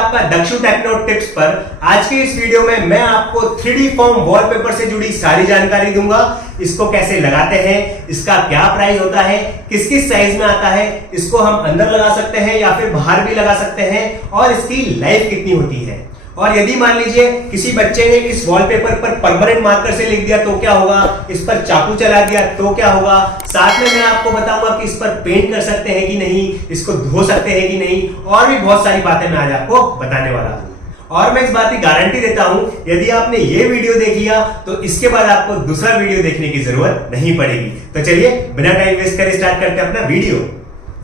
आपका Dakshu techno tips पर। आज के इस वीडियो में मैं आपको 3D फॉर्म वॉलपेपर से जुड़ी सारी जानकारी दूंगा। इसको कैसे लगाते हैं, इसका क्या प्राइस होता है, किस किस साइज में आता है, इसको हम अंदर लगा सकते हैं या फिर बाहर भी लगा सकते हैं, और इसकी लाइफ कितनी होती है। और यदि मान लीजिए किसी बच्चे ने इस वॉलपेपर पर परमानेंट मार्कर से लिख दिया तो क्या होगा, इस पर चाकू चला दिया तो क्या होगा। साथ में मैं आपको बताऊंगा कि इस पर पेंट कर सकते हैं कि नहीं, इसको धो सकते हैं कि नहीं, और भी बहुत सारी बातें मैं आज आपको बताने वाला हूं। और मैं इस बात की गारंटी देता हूं, यदि आपने ये वीडियो देख लिया तो इसके बाद आपको दूसरा वीडियो देखने की जरूरत नहीं पड़ेगी। तो चलिए बिना टाइम वेस्ट करे स्टार्ट करते हैं अपना वीडियो।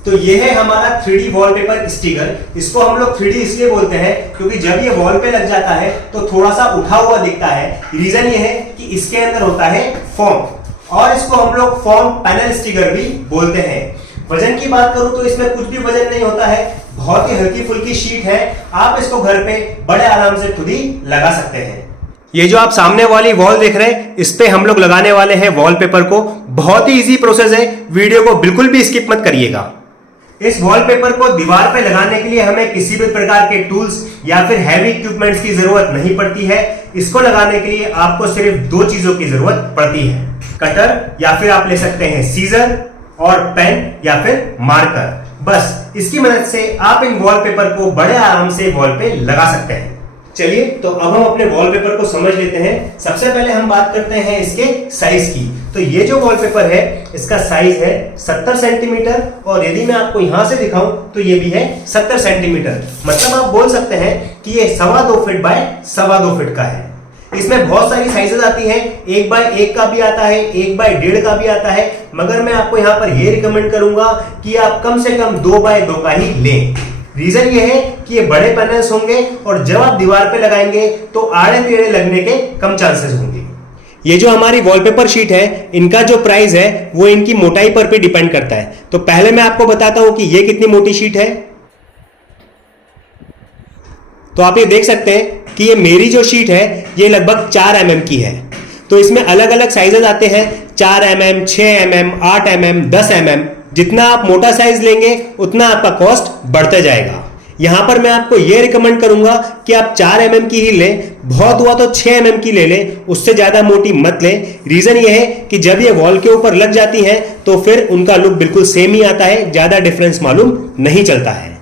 तो ये है हमारा 3D वॉलपेपर स्टिकर। इसको हम लोग 3D इसलिए बोलते हैं क्योंकि जब ये वॉल पे लग जाता है तो थोड़ा सा उठा हुआ दिखता है। रीजन ये है कि इसके अंदर होता है फोम, और इसको हम लोग फोम पैनल स्टिकर भी बोलते हैं। वजन की बात करूं तो इसमें कुछ भी वजन नहीं होता है, बहुत ही हल्की फुल्की शीट है। आप इसको घर पे बड़े आराम से खुद ही लगा सकते हैं। ये जो आप सामने वाली वॉल देख रहे हैं, इस पे हम लोग लगाने वाले हैं वॉलपेपर को। बहुत ही इजी प्रोसेस है, वीडियो को बिल्कुल भी स्किप मत करिएगा। इस वॉलपेपर को दीवार पे लगाने के लिए हमें किसी भी प्रकार के टूल्स या फिर हैवी इक्विपमेंट्स की जरूरत नहीं पड़ती है। इसको लगाने के लिए आपको सिर्फ दो चीजों की जरूरत पड़ती है, कटर या फिर आप ले सकते हैं सीजर, और पेन या फिर मार्कर। बस इसकी मदद से आप इन वॉलपेपर को बड़े आराम से वॉल पे लगा सकते हैं। चलिए तो अब हम अपने वॉलपेपर को समझ लेते हैं। सबसे पहले हम बात करते हैं इसके साइज की। तो ये जो वॉलपेपर है इसका साइज है 70 सेंटीमीटर, और यदि मैं आपको यहां से दिखाऊं तो ये भी है 70 सेंटीमीटर। मतलब आप बोल सकते हैं कि ये 2.25 फीट बाय 2.25 फीट का है। इसमें बहुत सारी साइजेस आती हैं, 1 बाय 1 का भी आता है, 1 बाय 1.5 का भी आता है, मगर मैं आपको यहाँ पर ये रिकमेंड करूंगा कि आप कम से कम 2 बाय 2 का ही लें। रीजन ये है कि ये बड़े पैनल्स होंगे और जब आप दीवार पे लगाएंगे तो आड़े टेढ़े लगने के कम चांसेस होंगे। ये जो हमारी वॉलपेपर शीट है, इनका जो प्राइस है वो इनकी मोटाई पर भी डिपेंड करता है। तो पहले मैं आपको बताता हूं कि ये कितनी मोटी शीट है। तो आप ये देख सकते हैं कि ये मेरी जो शीट है ये लगभग 4 mm की है। तो इसमें अलग अलग साइजेस आते हैं, 4 mm, 6 mm, 8 mm, 10 mm। जितना आप मोटा साइज लेंगे उतना आपका कॉस्ट बढ़ता जाएगा। यहां पर मैं आपको यह रिकमेंड करूंगा कि आप 4 mm की ही लें, बहुत हुआ तो 6 mm की ले लें, उससे ज्यादा मोटी मत लें। रीजन यह है कि जब ये वॉल के ऊपर लग जाती हैं तो फिर उनका लुक बिल्कुल सेम ही आता है, ज्यादा डिफरेंस मालूम नहीं चलता है।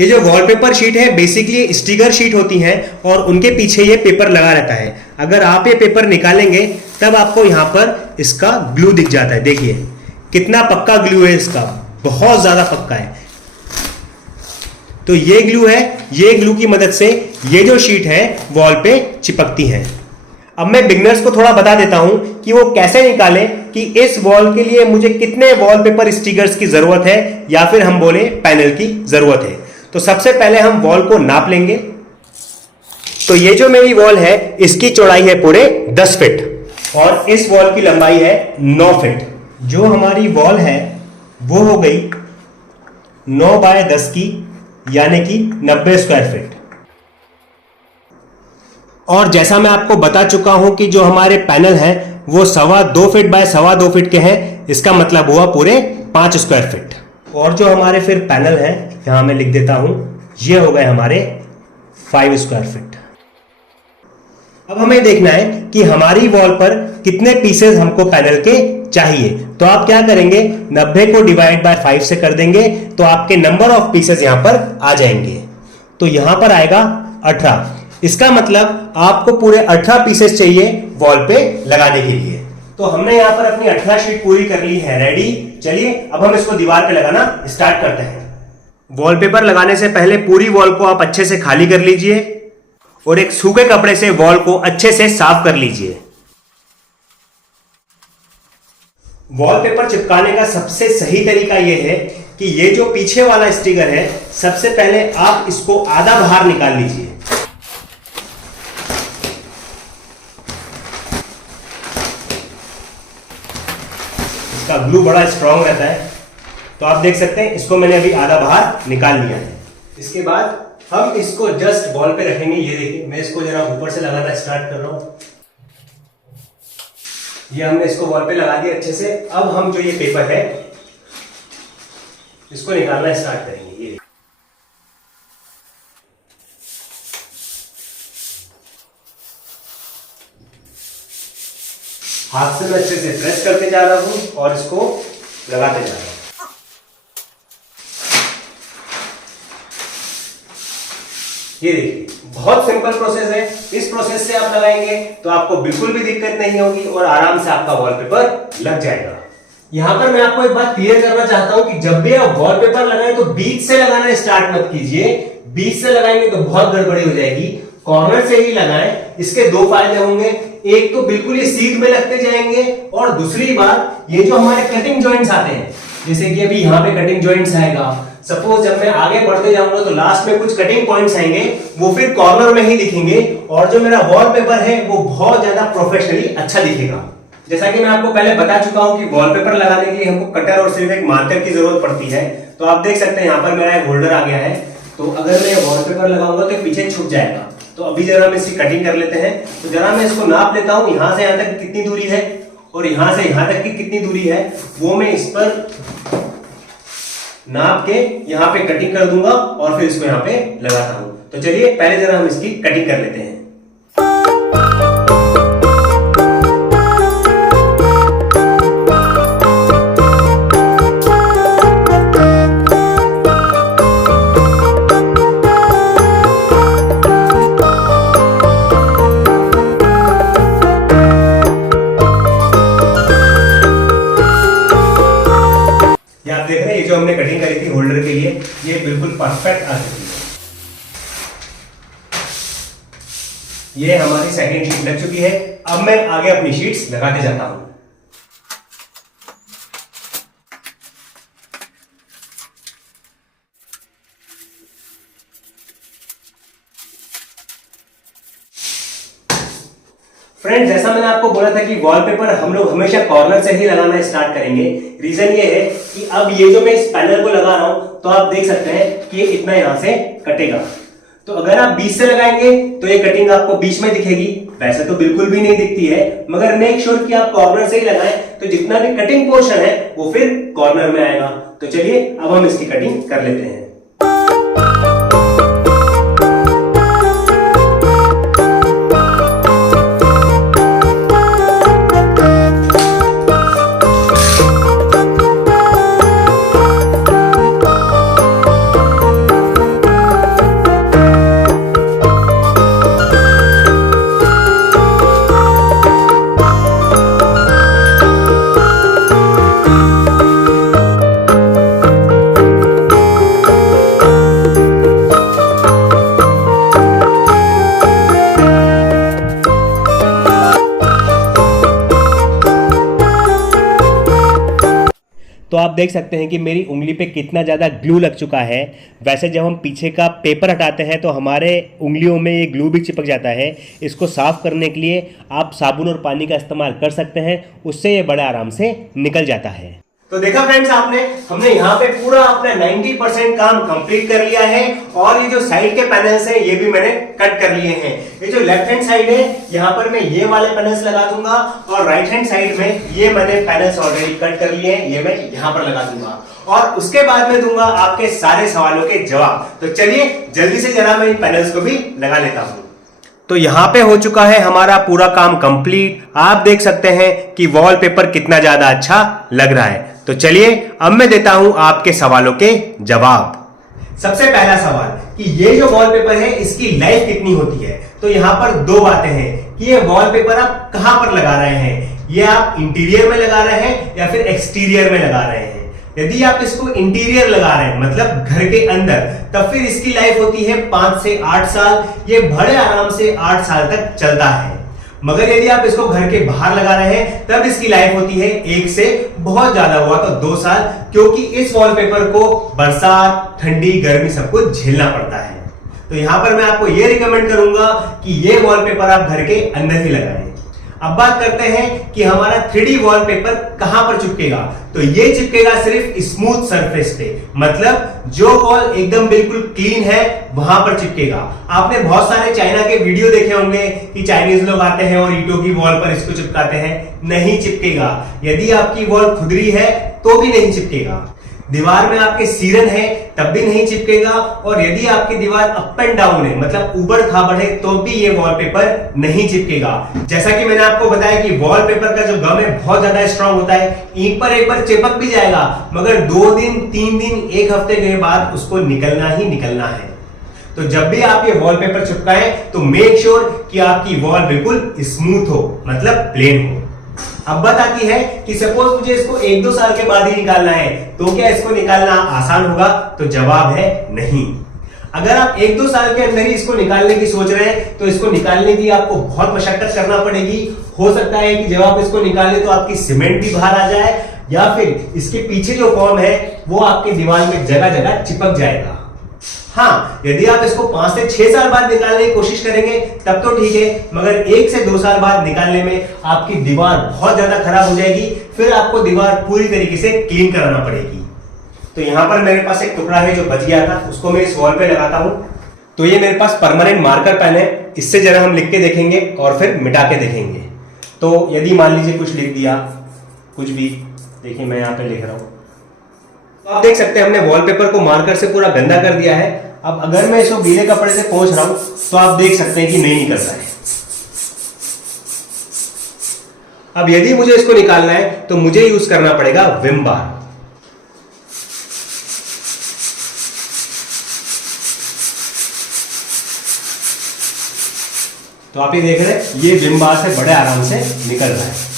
ये जो वॉलपेपर शीट है बेसिकली स्टिकर शीट होती है और उनके पीछे ये पेपर लगा रहता है। अगर आप ये पेपर निकालेंगे तब आपको यहां पर इसका ग्लू दिख जाता है। देखिए कितना पक्का ग्लू है, इसका बहुत ज्यादा पक्का है। तो ये ग्लू है, ये ग्लू की मदद से ये जो शीट है वॉल पे चिपकती है। अब मैं बिगनर्स को थोड़ा बता देता हूं कि वो कैसे निकालें कि इस वॉल के लिए मुझे कितने वॉलपेपर स्टिकर्स की जरूरत है या फिर हम बोले पैनल की जरूरत है। तो सबसे पहले हम वॉल को नाप लेंगे। तो ये जो मेरी वॉल है इसकी चौड़ाई है पूरे 10 फीट और इस वॉल की लंबाई है 9 फीट। जो हमारी वॉल है वो हो गई 9 बाय 10 की, यानी कि 90 स्क्वायर फीट। और जैसा मैं आपको बता चुका हूं कि जो हमारे पैनल हैं वो 2.25 फीट बाय 2.25 फीट के हैं, इसका मतलब हुआ पूरे 5 स्क्वायर फीट। और जो हमारे फिर पैनल हैं यहां मैं लिख देता हूं, ये हो गए हमारे 5 स्क्वायर फीट। अब हमें देखना है कि हमारी वॉल पर कितने पीसेस हमको पैनल के चाहिए। तो आप क्या करेंगे, 90 को डिवाइड बाय 5 से कर देंगे तो आपके नंबर ऑफ पीसेस यहां पर आ जाएंगे। तो यहां पर आएगा 18। इसका मतलब आपको पूरे 18 पीसेस चाहिए वॉल पे लगाने के लिए। तो हमने यहां पर अपनी 18 शीट पूरी कर ली है, रेडी। चलिए अब हम इसको दीवार पे लगाना स्टार्ट करते हैं। वॉलपेपर लगाने से पहले पूरी वॉल को आप अच्छे से खाली कर लीजिए और एक सूखे कपड़े से वॉल को अच्छे से साफ कर लीजिए। वॉलपेपर चिपकाने का सबसे सही तरीका यह है कि ये जो पीछे वाला स्टिकर है, सबसे पहले आप इसको आधा बाहर निकाल लीजिए। इसका ग्लू बड़ा स्ट्रांग रहता है, तो आप देख सकते हैं इसको मैंने अभी आधा बाहर निकाल लिया है। इसके बाद हम इसको जस्ट वॉल पे रखेंगे। ये देखिए मैं इसको जरा ऊपर से लगाना स्टार्ट कर रहा हूं। ये हमने इसको वॉल पे लगा दिया अच्छे से। अब हम जो ये पेपर है इसको निकालना स्टार्ट करेंगे। ये हाथ से मैं अच्छे से प्रेस करते जा रहा हूं और इसको लगाते जा रहा हूं। ये देखिए, बहुत सिंपल प्रोसेस है। इस प्रोसेस से आप लगाएंगे तो आपको बिल्कुल भी दिक्कत नहीं होगी और आराम से आपका वॉलपेपर लग जाएगा। यहां पर मैं आपको एक बात क्लियर करना चाहता हूं कि जब भी आप वॉलपेपर लगाएं तो बीच से लगाना स्टार्ट मत कीजिए। बीच से लगाएंगे तो बहुत गड़बड़ी हो जाएगी। कॉर्नर से ही लगाएं। इसके दो फायदे होंगे, एक तो बिल्कुल ही सीध में लगते जाएंगे और दूसरी बात, ये जो हमारे कटिंग जॉइंट्स आते हैं, जैसे कि अभी यहाँ पे कटिंग जॉइंट्स आएगा, सपोज जब मैं आगे बढ़ते जाऊंगा तो लास्ट में कुछ कटिंग पॉइंट्स आएंगे, वो फिर कॉर्नर में ही दिखेंगे और जो मेरा वॉलपेपर है वो बहुत ज्यादा प्रोफेशनली अच्छा दिखेगा। जैसा कि मैं आपको पहले बता चुका हूं कि वॉलपेपर लगाने के लिए हमको कटर और सिर्फ एक मार्कर की जरूरत पड़ती है। तो आप देख सकते हैं यहाँ पर मेरा एक होल्डर आ गया है, तो अगर मैं वॉलपेपर लगाऊंगा तो पीछे छुप जाएगा। तो अभी जरा हम इसकी कटिंग कर लेते हैं। तो जरा मैं इसको नाप लेता हूं, यहां से यहां तक कितनी दूरी है और यहां से यहां तक की कितनी दूरी है, वो मैं इस पर नाप के यहां पे कटिंग कर दूंगा और फिर इसको यहां पे लगाता हूं। तो चलिए पहले जरा हम इसकी कटिंग कर लेते हैं। आप देख रहे हैं, ये जो हमने कटिंग करी थी होल्डर के लिए, ये बिल्कुल परफेक्ट आ चुकी है। ये हमारी सेकंड शीट लग चुकी है। अब मैं आगे अपनी शीट्स लगाते जाता हूं। फ्रेंड्स, जैसा मैंने आपको बोला था कि वॉलपेपर हम लोग हमेशा कॉर्नर से ही लगाना स्टार्ट करेंगे। रीजन ये है कि अब ये जो मैं इस पैनल को लगा रहा हूं तो आप देख सकते हैं कि ये इतना यहां से कटेगा। तो अगर आप बीच से लगाएंगे तो ये कटिंग आपको बीच में दिखेगी, वैसे तो बिल्कुल भी नहीं दिखती है, मगर मेक श्योर कि आप कॉर्नर से ही लगाएं तो जितना भी कटिंग पोर्शन है वो फिर कॉर्नर में आएगा। तो चलिए अब हम इसकी कटिंग कर लेते हैं। तो आप देख सकते हैं कि मेरी उंगली पे कितना ज़्यादा ग्लू लग चुका है। वैसे जब हम पीछे का पेपर हटाते हैं तो हमारे उंगलियों में ये ग्लू भी चिपक जाता है। इसको साफ करने के लिए आप साबुन और पानी का इस्तेमाल कर सकते हैं, उससे ये बड़े आराम से निकल जाता है। तो देखा फ्रेंड्स, हमने यहाँ पे पूरा अपना 90% काम कंप्लीट कर लिया है और ये जो साइड के पैनल्स हैं ये भी मैंने कट कर लिए हैं। ये जो लेफ्ट हैंड साइड है यहाँ पर मैं ये वाले पैनल्स लगा दूंगा और राइट हैंड साइड में ये मैंने पैनल्स ऑलरेडी कट कर लिए हैं, ये मैं यहाँ पर लगा दूंगा और उसके बाद में दूंगा आपके सारे सवालों के जवाब। तो चलिए जल्दी से जरा मैं इन पैनल्स को भी लगा लेता हूँ। तो यहाँ पे हो चुका है हमारा पूरा काम कंप्लीट। आप देख सकते हैं कि वॉलपेपर कितना ज्यादा अच्छा लग रहा है। तो चलिए अब मैं देता हूं आपके सवालों के जवाब। सबसे पहला सवाल कि ये जो वॉलपेपर है इसकी लाइफ कितनी होती है। तो यहाँ पर दो बातें हैं कि ये वॉलपेपर आप कहां पर लगा रहे हैं, ये आप इंटीरियर में लगा रहे हैं या फिर एक्सटीरियर में लगा रहे हैं। यदि आप इसको इंटीरियर लगा रहे हैं मतलब घर के अंदर, तब फिर इसकी लाइफ होती है 5 से 8 साल। ये बड़े आराम से 8 साल तक चलता है। मगर यदि आप इसको घर के बाहर लगा रहे हैं तब इसकी लाइफ होती है 1 से बहुत ज्यादा हुआ तो 2 साल, क्योंकि इस वॉलपेपर को बरसात, ठंडी, गर्मी सब कुछ झेलना पड़ता है। तो यहां पर मैं आपको यह रिकमेंड करूंगा कि ये वॉलपेपर आप घर के अंदर ही लगाएं। अब बात करते हैं कि हमारा 3D वॉलपेपर कहां पर चिपकेगा। तो ये चिपकेगा सिर्फ स्मूथ सरफेस पे, मतलब जो वॉल एकदम बिल्कुल क्लीन है वहां पर चिपकेगा। आपने बहुत सारे चाइना के वीडियो देखे होंगे कि चाइनीज लोग आते हैं और ईंटों की वॉल पर इसको चिपकाते हैं, नहीं चिपकेगा। यदि आपकी वॉल खुदरी है तो भी नहीं चिपकेगा। दीवार में आपके सीरन है तब भी नहीं चिपकेगा, और यदि आपकी दीवार अप एंड डाउन है मतलब ऊबड़ खाबड़ है तो भी ये वॉलपेपर नहीं चिपकेगा। जैसा कि मैंने आपको बताया कि वॉलपेपर का जो गम है बहुत ज्यादा स्ट्रांग होता है, ईंट पर एक बार चिपक भी जाएगा मगर 2 दिन 3 दिन 1 हफ्ते के बाद उसको निकलना ही निकलना है। तो जब भी आप ये वॉलपेपर चिपकाएं तो मेक श्योर कि आपकी वॉल बिल्कुल स्मूथ हो मतलब प्लेन हो। अब बात आती है कि सपोज मुझे इसको 1-2 साल के बाद ही निकालना है तो क्या इसको निकालना आसान होगा? तो जवाब है नहीं। अगर आप 1-2 साल के अंदर ही इसको निकालने की सोच रहे हैं तो इसको निकालने की आपको बहुत मशक्कत करना पड़ेगी। हो सकता है कि जब आप इसको निकालें तो आपकी सीमेंट भी बाहर आ जाए या फिर इसके पीछे जो फॉर्म है वो आपकी दीवार में जगह जगह चिपक जाएगा। हाँ, यदि आप इसको 5 से 6 साल बाद निकालने की कोशिश करेंगे तब तो ठीक है, मगर 1 से 2 साल बाद निकालने में आपकी दीवार बहुत ज्यादा खराब हो जाएगी, फिर आपको दीवार पूरी तरीके से क्लीन कराना पड़ेगी। तो यहां पर मेरे पास एक टुकड़ा है जो बच गया था, उसको मैं इस वॉल पे लगाता हूं। तो ये मेरे पास परमानेंट मार्कर पेन है, इससे जरा हम लिख के देखेंगे और फिर मिटा के देखेंगे। तो यदि मान लीजिए कुछ लिख दिया, कुछ भी, देखिए मैं यहां पे लिख रहा हूं, तो आप देख सकते हैं हमने वॉलपेपर को मार्कर से पूरा गंदा कर दिया है। अब अगर मैं इसको गीले कपड़े से पोंछ रहा हूं तो आप देख सकते हैं कि नहीं निकल रहा है। अब यदि मुझे इसको निकालना है तो मुझे यूज करना पड़ेगा विम बार। तो आप ये देख रहे हैं ये विम बार से बड़े आराम से निकल रहा है।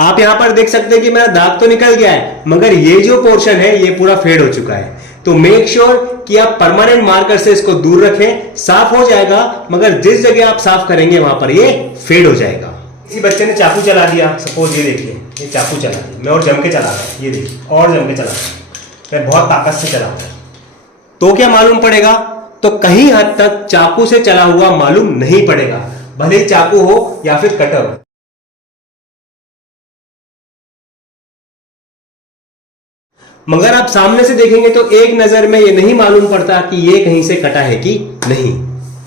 आप यहां पर देख सकते हैं कि मेरा दाग तो निकल गया है मगर ये जो पोर्शन है ये पूरा फेड हो चुका है। तो मेक श्योर कि आप परमानेंट मार्कर से इसको दूर रखें, साफ हो जाएगा मगर जिस जगह आप साफ करेंगे वहां पर ये फेड हो जाएगा। किसी बच्चे ने चाकू चला दिया, सपोज ये देखिए ये चाकू चला दिया, मैं और जम के चला रहा हूं, ये देखिए और जम के चला रहा हूं, मैं बहुत ताकत से चला रहा हूं, तो क्या मालूम पड़ेगा? तो कहीं हद तक चाकू से चला हुआ मालूम नहीं पड़ेगा, भले ही चाकू हो या फिर कटर हो। मगर आप सामने से देखेंगे तो एक नजर में ये नहीं मालूम पड़ता कि ये कहीं से कटा है कि नहीं।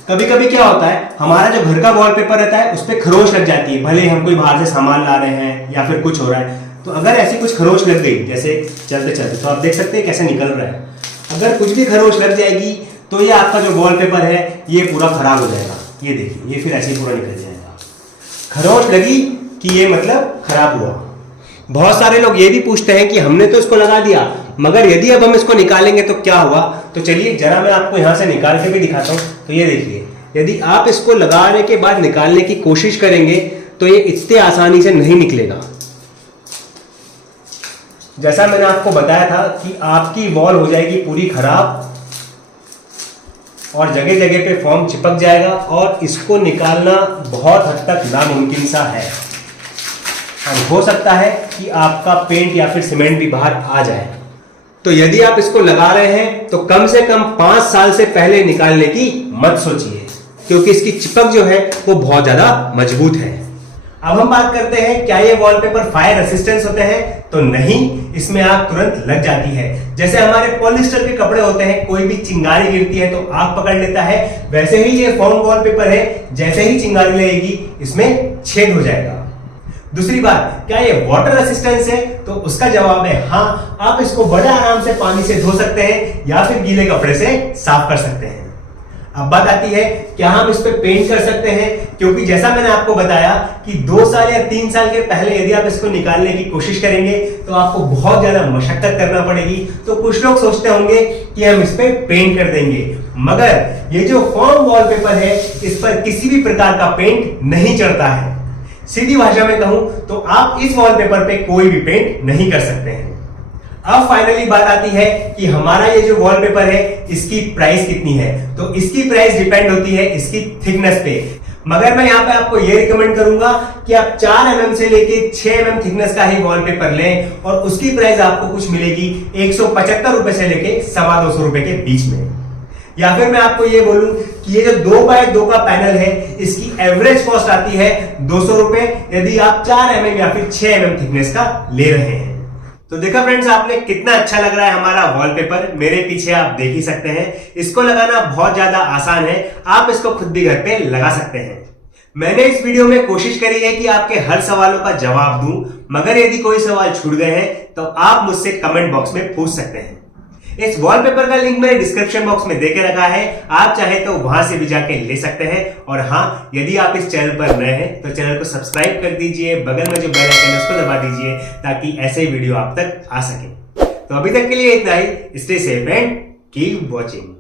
कभी कभी क्या होता है, हमारा जो घर का वॉलपेपर रहता है उस पर खरोच लग जाती है, भले हम कोई बाहर से सामान ला रहे हैं या फिर कुछ हो रहा है, तो अगर ऐसी कुछ खरोच लग गई जैसे चलते चलते, तो आप देख सकते हैं कैसे निकल रहा है। अगर कुछ भी खरोच लग जाएगी तो ये आपका जो वॉलपेपर है ये पूरा खराब हो जाएगा। ये देखिए ये फिर ऐसे ही पूरा निकल जाएगा। खरोच लगी कि ये मतलब खराब हुआ। बहुत सारे लोग ये भी पूछते हैं कि हमने तो इसको लगा दिया मगर यदि अब हम इसको निकालेंगे तो क्या हुआ? तो चलिए जरा मैं आपको यहां से निकाल के भी दिखाता हूं। तो ये देखिए यदि आप इसको लगाने के बाद निकालने की कोशिश करेंगे तो ये इतने आसानी से नहीं निकलेगा। जैसा मैंने आपको बताया था कि आपकी वॉल हो जाएगी पूरी खराब और जगह जगह पे फॉर्म चिपक जाएगा और इसको निकालना बहुत हद तक नामुमकिन सा है। और हो सकता है कि आपका पेंट या फिर सीमेंट भी बाहर आ जाए। तो यदि आप इसको लगा रहे हैं तो कम से कम 5 साल से पहले निकालने की मत सोचिए, क्योंकि इसकी चिपक जो है वो बहुत ज्यादा मजबूत है। अब हम बात करते हैं क्या ये वॉलपेपर फायर रेसिस्टेंस होते हैं? तो नहीं, इसमें आग तुरंत लग जाती है। जैसे हमारे पॉलिस्टर के कपड़े होते हैं, कोई भी चिंगारी गिरती है तो आग पकड़ लेता है, वैसे ही ये फोम वॉलपेपर है, जैसे ही चिंगारी लगेगी इसमें छेद हो जाएगा। दूसरी बात, क्या ये वाटर रेसिस्टेंस है? तो उसका जवाब है हाँ, आप इसको बड़े आराम से पानी से धो सकते हैं या फिर गीले कपड़े से साफ कर सकते हैं। अब बात आती है क्या हम इस पे पेंट कर सकते हैं? क्योंकि जैसा मैंने आपको बताया कि 2 साल या 3 साल के पहले यदि आप इसको निकालने की कोशिश करेंगे तो आपको बहुत ज्यादा मशक्कत करना पड़ेगी। तो कुछ लोग सोचते होंगे कि हम इस पे पेंट कर देंगे, मगर ये जो फोम वॉलपेपर है इस पर किसी भी प्रकार का पेंट नहीं चढ़ता है। सीधी भाषा में कहूं तो आप इस वॉलपेपर पे कोई भी पेंट नहीं कर सकते हैं। अब फाइनली बात आती है कि हमारा ये जो वॉलपेपर है इसकी प्राइस कितनी है? तो इसकी प्राइस डिपेंड होती है इसकी थिकनेस पे, मगर मैं यहाँ पे आपको ये रिकमेंड करूंगा कि आप 4 mm से लेके 6 mm थिकनेस का ही वॉलपेपर लें और उसकी प्राइस आपको कुछ मिलेगी 175 रुपए से लेके 250 रुपए के बीच में। या फिर मैं आपको ये बोलूं कि ये जो 2x2 का पैनल है इसकी एवरेज कॉस्ट आती है 200 रुपए, यदि आप 4 mm या फिर 6 mm थिकनेस का ले रहे हैं। तो देखा फ्रेंड्स, आपने कितना अच्छा लग रहा है हमारा वॉलपेपर, मेरे पीछे आप देख ही सकते हैं। इसको लगाना बहुत ज्यादा आसान है, आप इसको खुद भी घर पे लगा सकते हैं। मैंने इस वीडियो में कोशिश करी है कि आपके हर सवालों का जवाब दूं, मगर यदि कोई सवाल छूट गए हैं तो आप मुझसे कमेंट बॉक्स में पूछ सकते हैं। इस वॉलपेपर का लिंक मैंने डिस्क्रिप्शन बॉक्स में देके रखा है, आप चाहे तो वहां से भी जाके ले सकते हैं। और हाँ, यदि आप इस चैनल पर नए हैं तो चैनल को सब्सक्राइब कर दीजिए, बगल में जो बेल आइकन है उसको दबा दीजिए ताकि ऐसे वीडियो आप तक आ सके। तो अभी तक के लिए इतना ही। Stay safe and keep watching.